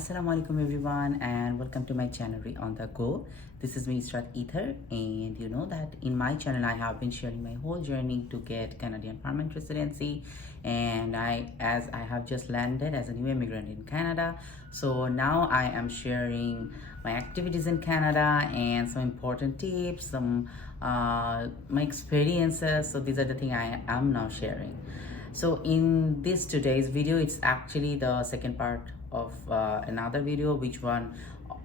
Assalamu alaikum everyone, and welcome to my channel on the go. This is me, Ether, and you know that in my channel I have been sharing my whole journey to get Canadian permanent residency, and as I have just landed as a new immigrant in Canada, so now I am sharing my activities in Canada and some important tips, some my experiences. So these are the things I am now sharing. So in this today's video, it's actually the second part of another video, which one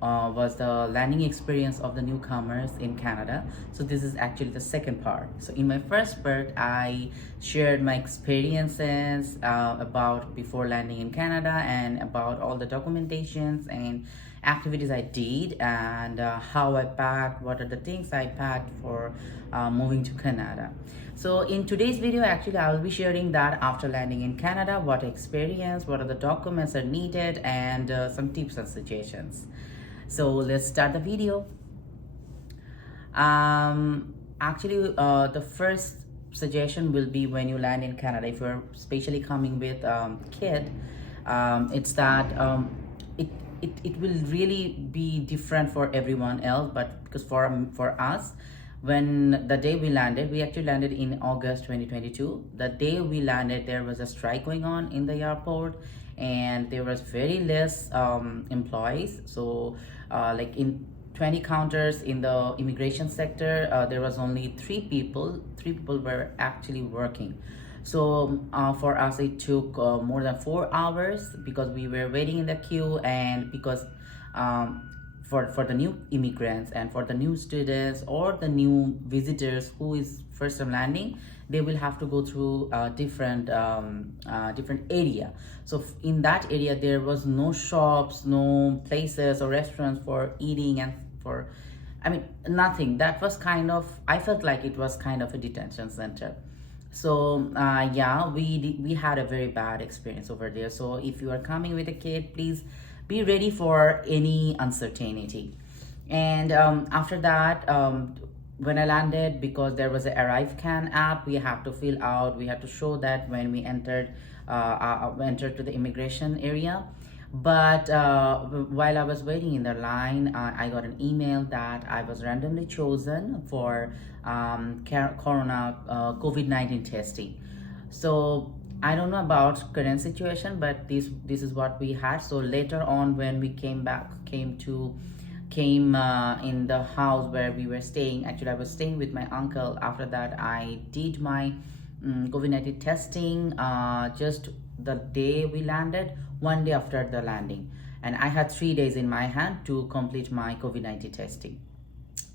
was the landing experience of the newcomers in Canada. So this is actually the second part. So in my first part, I shared my experiences about before landing in Canada and about all the documentations and activities I did, and how I packed, what are the things I packed for moving to Canada. So in today's video, actually I will be sharing that after landing in Canada, what I experienced, what are the documents are needed, and some tips and suggestions. So let's start the video. Actually, the first suggestion will be when you land in Canada, if you're especially coming with kid, it's that it will really be different for everyone else, but because for us, when the day we landed, we actually landed in August 2022. The day we landed, there was a strike going on in the airport, and there was very less employees. So like in 20 counters in the immigration sector, there was only three people were actually working. So for us it took more than 4 hours because we were waiting in the queue, and because for the new immigrants and for the new students or the new visitors who is first time landing, they will have to go through different area. So in that area there was no shops, no places or restaurants for eating, and for nothing. That was kind of, I felt like it was kind of a detention center. So yeah, we had a very bad experience over there. So if you are coming with a kid, please be ready for any uncertainty. And after that, when I landed, because there was a ArriveCan app, we have to fill out, we have to show that when we entered to the immigration area. But while I was waiting in the line, I got an email that I was randomly chosen for corona COVID-19 testing. So I don't know about current situation, but this is what we had. So later on, when we came in the house where we were staying, actually I was staying with my uncle. After that, I did my COVID-19 testing just the day we landed, one day after the landing, and I had 3 days in my hand to complete my COVID-19 testing.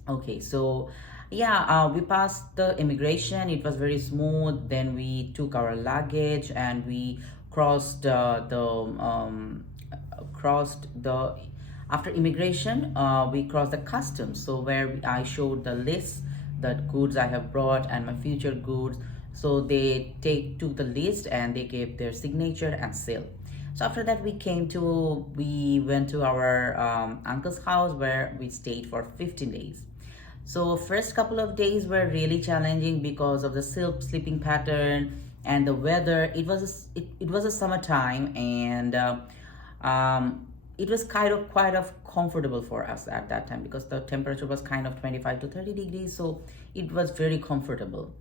Okay, so yeah, we passed the immigration. It was very smooth. Then we took our luggage and we crossed after immigration, we crossed the customs. So where I showed the list, the goods I have brought and my future goods. So they took the list and they gave their signature and seal. So after that, we went to our uncle's house where we stayed for 15 days. So first couple of days were really challenging because of the sleeping pattern and the weather. It was a summertime, and it was quite of comfortable for us at that time because the temperature was kind of 25 to 30 degrees. So it was very comfortable.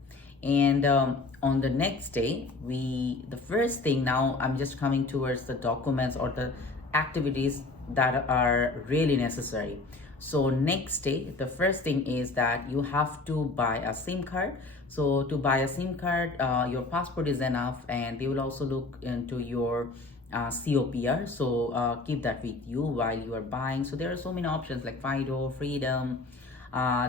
And on the next day, the first thing, now I'm just coming towards the documents or the activities that are really necessary. So next day, the first thing is that you have to buy a SIM card. So to buy a SIM card, your passport is enough, and they will also look into your COPR. So keep that with you while you are buying. So there are so many options like Fido, Freedom.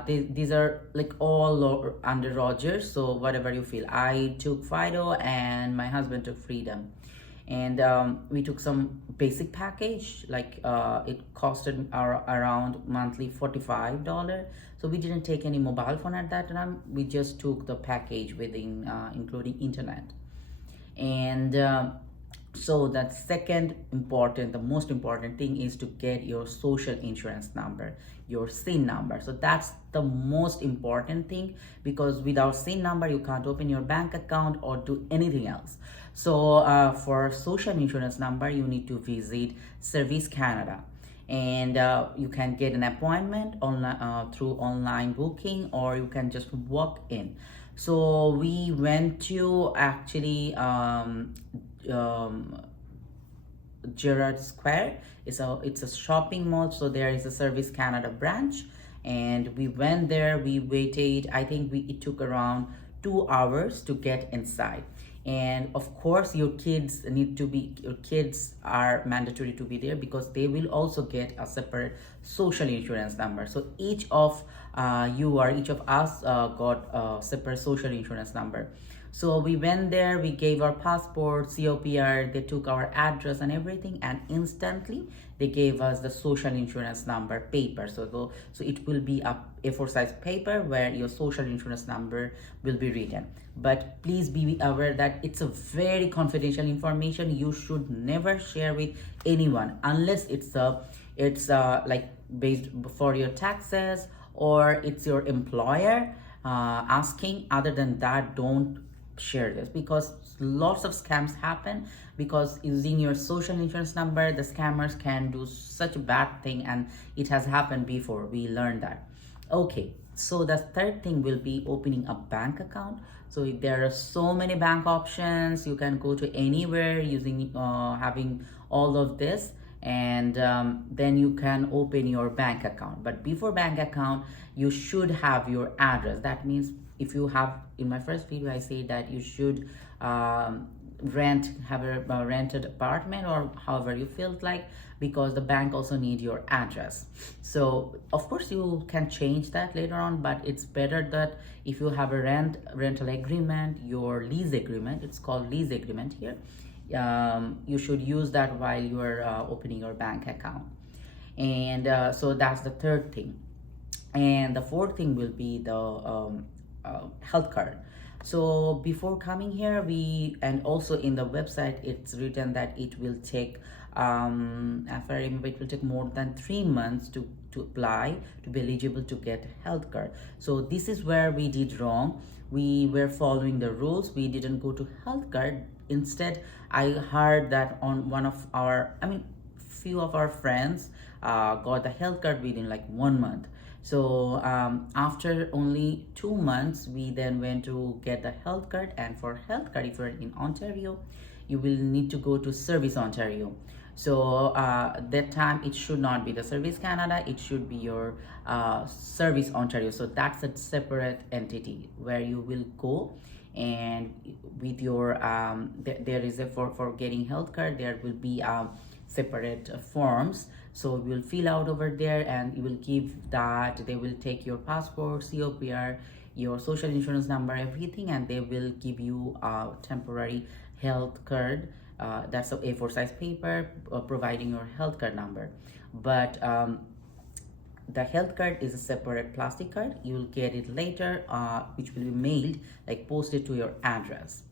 These are like all under Rogers. So whatever you feel. I took Fido and my husband took Freedom. And we took some basic package, like it costed around monthly $45. So we didn't take any mobile phone at that time. We just took the package within including internet. And so that the most important thing is to get your social insurance number, your SIN number. So that's the most important thing, because without SIN number, you can't open your bank account or do anything else. So for social insurance number, you need to visit Service Canada, and you can get an appointment through online booking, or you can just walk in. So we went to actually Gerard Square. It's a shopping mall, so there is a Service Canada branch, and we went there. We waited. I think it took around 2 hours to get inside. And of course, your kids are mandatory to be there, because they will also get a separate social insurance number. So each of us got a separate social insurance number. So we went there, we gave our passport, COPR, they took our address and everything, and instantly they gave us the social insurance number paper. So it will be a A4 size paper where your social insurance number will be written. But please be aware that it's a very confidential information. You should never share with anyone unless it's like based for your taxes, or it's your employer asking. Other than that, don't share this, because lots of scams happen. Because using your social insurance number, the scammers can do such a bad thing, and it has happened before. We learned that. Okay, so the third thing will be opening a bank account. So there are so many bank options. You can go to anywhere using having all of this, and then you can open your bank account. But before bank account, you should have your address. That means, if you have, in my first video I say that you should have a rented apartment, or however you feel like, because the bank also need your address. So of course you can change that later on, but it's better that if you have a rental agreement, your lease agreement, it's called lease agreement here, you should use that while you are opening your bank account. And so that's the third thing. And the fourth thing will be the health card. So before coming here, and also in the website it's written that it will take if I remember, it will take more than 3 months to apply to be eligible to get health card. So this is where we did wrong. We were following the rules, we didn't go to health card. Instead, I heard that on few of our friends got the health card within like 1 month. So after only 2 months, we then went to get the health card. And for health card, if you're in Ontario, you will need to go to Service Ontario. So that time it should not be the Service Canada, it should be your Service Ontario. So that's a separate entity where you will go, and with your there is a for getting health card, there will be separate forms. So you will fill out over there, and you will give that. They will take your passport, COPR, your social insurance number, everything, and they will give you a temporary health card. That's a A4 size paper providing your health card number. But the health card is a separate plastic card. You will get it later, which will be mailed, like posted to your address.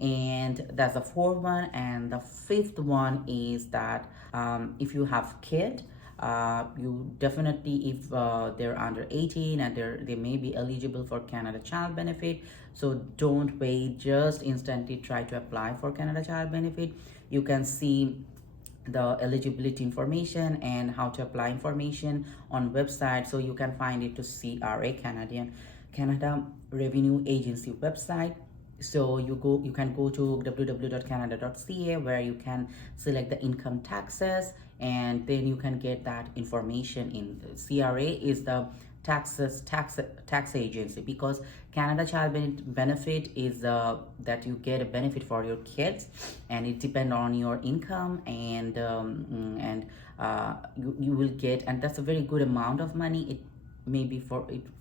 And that's the fourth one. And the fifth one is that if you have kid, you definitely, if they're under 18 and they may be eligible for Canada Child Benefit. So don't wait, just instantly try to apply for Canada Child Benefit. You can see the eligibility information and how to apply information on website. So you can find it to CRA, Canada Revenue Agency website. So you can go to www.canada.ca, where you can select the income taxes, and then you can get that information in. CRA is the tax agency, because Canada Child Benefit is that you get a benefit for your kids, and it depends on your income, and you will get, and that's a very good amount of money. It may be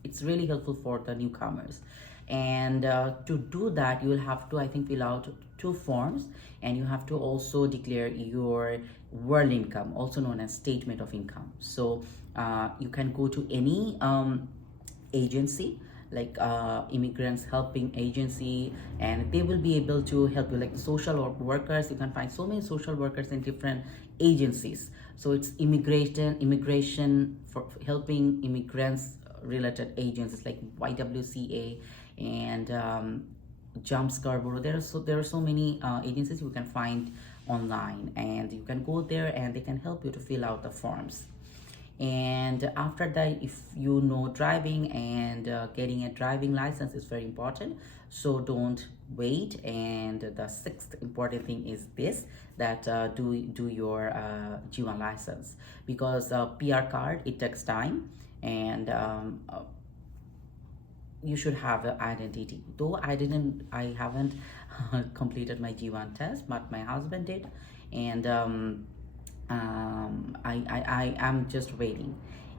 it's really helpful for the newcomers. And to do that, you will have to, I think, fill out 2 forms, and you have to also declare your world income, also known as statement of income. So you can go to any agency, like Immigrants Helping Agency, and they will be able to help you, like social workers. You can find so many social workers in different agencies. So it's immigration for helping immigrants related agencies like YWCA, and Jump Scarborough. There are so many agencies you can find online, and you can go there and they can help you to fill out the forms. And after that, if you know driving, and getting a driving license is very important, so don't wait. And the sixth important thing is this, that do your G1 license, because PR card, it takes time. And you should have an identity. Though I haven't completed my G1 test, but my husband did. And I am just waiting.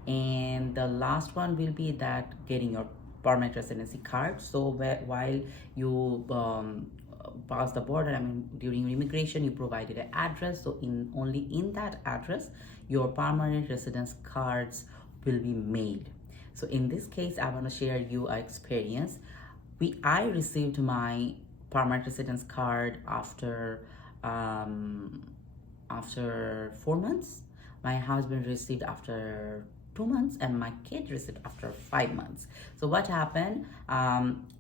And the last one will be that getting your permanent residency card. So while you pass the border, I mean during your immigration, you provided an address. So only in that address, your permanent residence cards will be mailed. So in this case, I want to share you an experience. I received my permanent residence card after 4 months. My husband received after 2 months, and my kid received after 5 months. So what happened?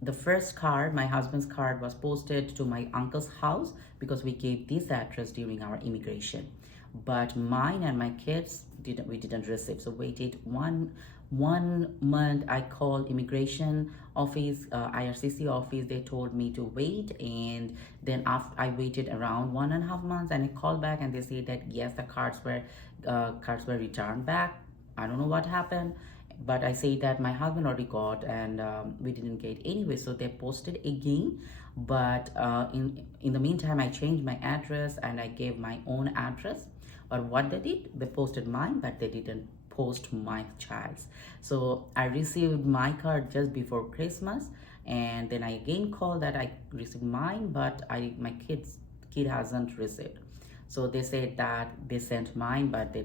The first card, my husband's card, was posted to my uncle's house because we gave this address during our immigration. But mine and my kids didn't receive. So waited one month. I called immigration office, IRCC office. They told me to wait, and then after I waited around 1.5 months, and I called back, and they said that yes, the cards were returned back. I don't know what happened, but I say that my husband already got, and we didn't get anyway. So they posted again, but in the meantime, I changed my address and I gave my own address. But what they did, they posted mine, but they didn't post my child's. So I received my card just before Christmas, and then I again called that I received mine, but my kid hasn't received. So they said that they sent mine, but they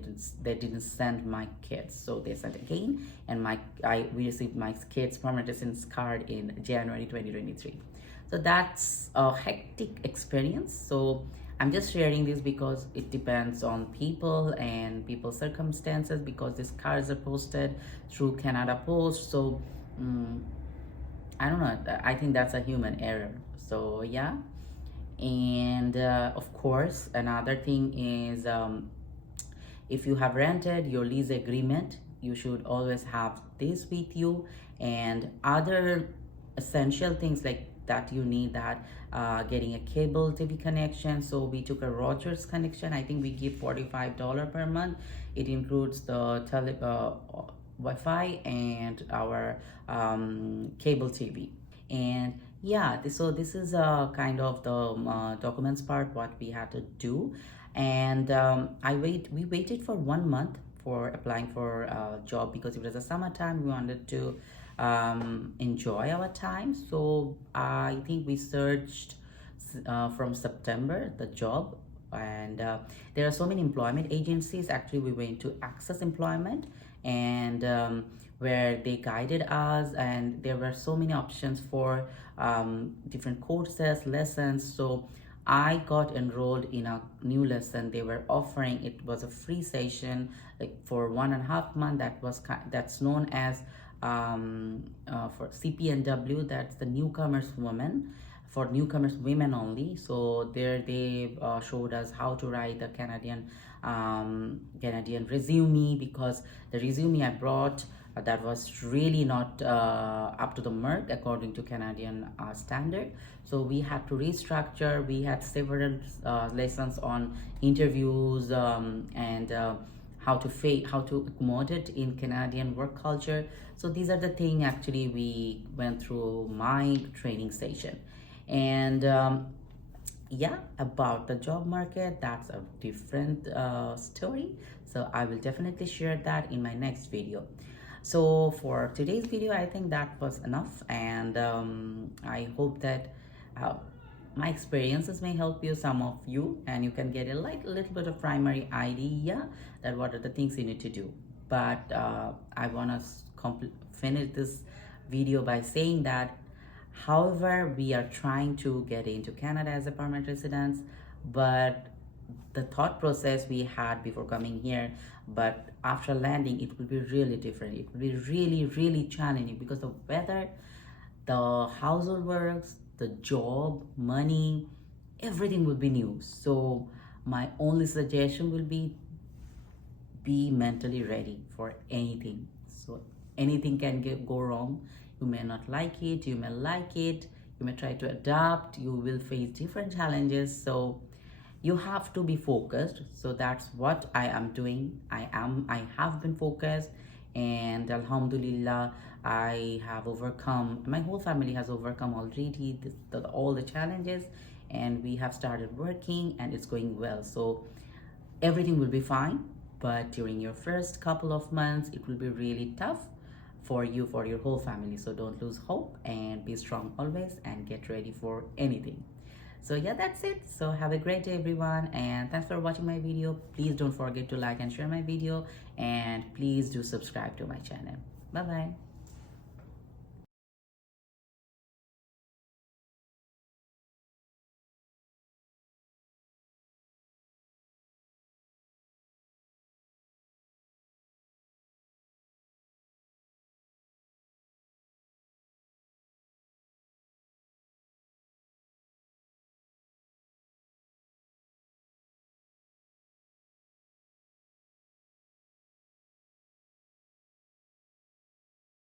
didn't send my kids. So they sent again, and we received my kids' permanent residence card in January 2023. So that's a hectic experience. So I'm just sharing this because it depends on people and people's circumstances, because these cards are posted through Canada Post. So I don't know. I think that's a human error. So yeah. And of course, another thing is, if you have rented your lease agreement, you should always have this with you, and other essential things like that you need, that getting a cable TV connection. So we took a Rogers connection. I think we give $45 per month. It includes the Wi-Fi and our cable TV. And yeah, so this is kind of the documents part, what we had to do. And we waited for 1 month for applying for a job, because it was a summertime. We wanted to enjoy our time. So I think we searched from September the job, and there are so many employment agencies. Actually, we went to Access Employment, and where they guided us, and there were so many options for different courses, lessons. So I got enrolled in a new lesson they were offering. It was a free session, like for 1.5 months. That's known as for CPNW. That's the newcomers women, for newcomers women only. So there they showed us how to write the Canadian resume, because the resume I brought, that was really not up to the mark according to Canadian standard. So we had to restructure. We had several lessons on interviews, and how to accommodate in Canadian work culture. So these are the things actually we went through my training session. And yeah, about the job market, that's a different story. So I will definitely share that in my next video. So for today's video, I think that was enough, and I hope that my experiences may help you, some of you, and you can get a little bit of primary idea that what are the things you need to do. But I want to finish this video by saying that, however, we are trying to get into Canada as a permanent resident, but the thought process we had before coming here, but after landing, it will be really different. It will be really, really challenging, because the weather, the household works, the job, money, everything will be new. So my only suggestion will be mentally ready for anything. So anything can go wrong. You may not like it, you may like it, you may try to adapt, you will face different challenges. So you have to be focused. So that's what I am doing. I have been focused, and alhamdulillah, I have overcome, my whole family has overcome already all the challenges, and we have started working and it's going well. So everything will be fine, but during your first couple of months it will be really tough for you, for your whole family. So don't lose hope and be strong always and get ready for anything. So yeah, that's it. So have a great day everyone, and thanks for watching my video. Please don't forget to like and share my video, and please do subscribe to my channel. Bye bye.